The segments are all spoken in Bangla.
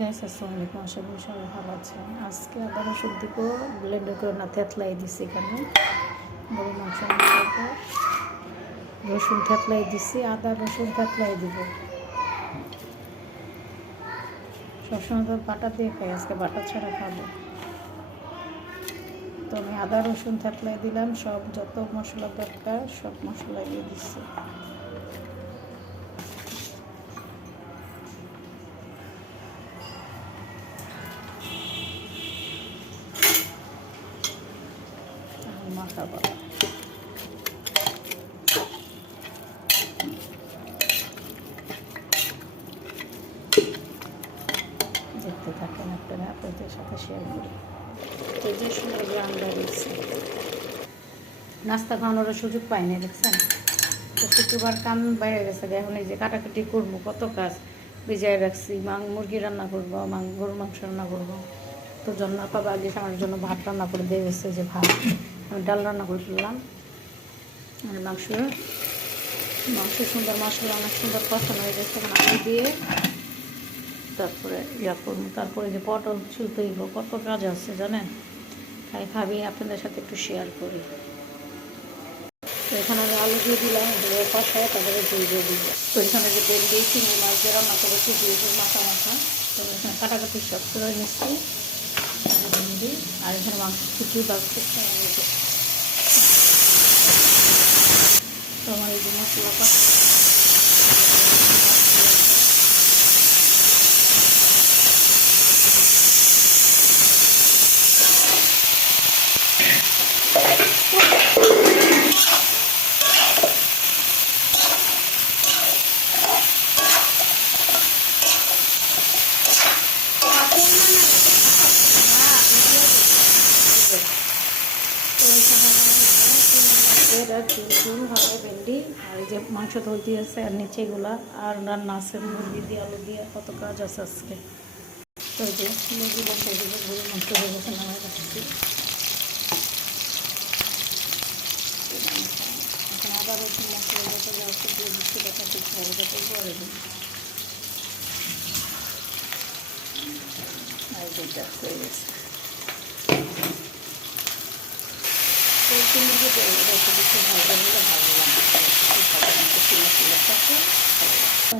গাইস, আসসালামু আলাইকুম। আশা করি সবাই ভালো আছেন। আজকে আদা রসুন দিকেও ব্লেন্ডার করে না থেতলাই দিছি। এখানে গরু মাংস মশলাতে রসুন থেতলাই দিছি, আদা রসুন থেতলাই দিব। সবসময় তো বাটা দিয়ে খাই, আজকে বাটা ছাড়া খাবো। তো আমি আদা রসুন থেতলাই দিলাম, সব যত মশলা দরকার সব মশলা দিয়ে দিচ্ছি। মাখাবো দেখতে থাকেন আপনারা, আপনাদের সাথে শেয়ার করি। এই যে সুন্দর গ্রাউন্ড দিচ্ছে, নাস্তা খাওয়ানোর সুযোগ পাইনি, দেখছেন তো শুক্রবার কান বাইরে গেছে। এখন এই যে কাটাকাটি করবো, কত কাজ ভিজায় রাখছি। মুরগি রান্না করবো, গরুর মাংস রান্না করবো। তো জন্য পাবা আগে আমার জন্য ভাত রান্না করে দিয়ে গেছে, যে ভাত আমি ডাল রান্না করে ফেললাম। আর মাংস সুন্দর মশলা অনেক সুন্দর কষানো হয়ে গেছে। আলু দিয়ে তারপরে করবো। তারপরে যে পটল ছুলতে হইব, কত কাজ আছে জানেন। তাই ভাবি আপনাদের সাথে একটু শেয়ার করি। তো এখানে আমি আলু দিয়ে দিলাম, ধুয়ে কষায় তারপরে ধুয়ে দিয়ে দিব। তো এখানে যে তেল দিয়ে চিংড়ি মাছ দিয়ে রান্না করেছি, দিয়ে মাথা তো এখানে কাটাকাটি সব করে নিচ্ছি। আর এখানে মাংস কুচি বাড়ছে। তো আমার এই যে মশলাটা ঝুল হবে ভেন্ডি, আর এই যে মাংস ধরতে আছে, আর নিচেগুলা আর রান্না আছে মুরগি দিয়ে, আলু দিয়ে, কত কাজ আছে আজকে। তো এই যে মুরগি বসে দিব, গরুর মাংস হয়ে গেছে, নামাই রাখছি। এখন আবার রসুন মশলা যত যা আছে দিয়ে দিচ্ছি, দেখা ঠিক হবে যাতে করে দিই। আর যেটা হয়ে গেছে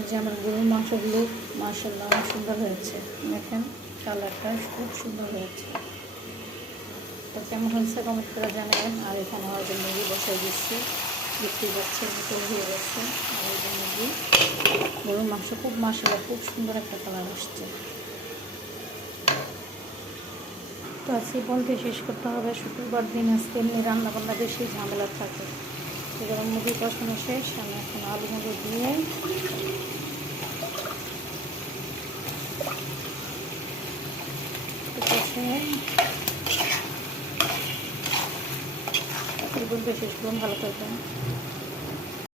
যে আমার গরুর মাংসগুলো মাশাআল্লাহ অনেক সুন্দর হয়েছে। দেখেন কালারটা খুব সুন্দর হয়েছে। তো কেমন হয়েছে কমেন্ট করে জানাবেন। আর এখানে হয়তো মুরগি বসাই দিচ্ছি, দেখতে পাচ্ছি ভিতরে হয়ে গেছে। আর এই যে মুরগি গরুর মাংস খুব মাশাআল্লাহ খুব সুন্দর একটা কালার আসছে। তো আজকে বলতে শেষ করতে হবে, শুক্রবার দিন আজকে এমনি রান্নাবান্না বেশি ঝামেলা থাকে। এবার মুরগি কষানো শেষ, আমি এখন আলু মুরগি দিয়ে বলতে শেষ করুন। ভালো থাকবেন।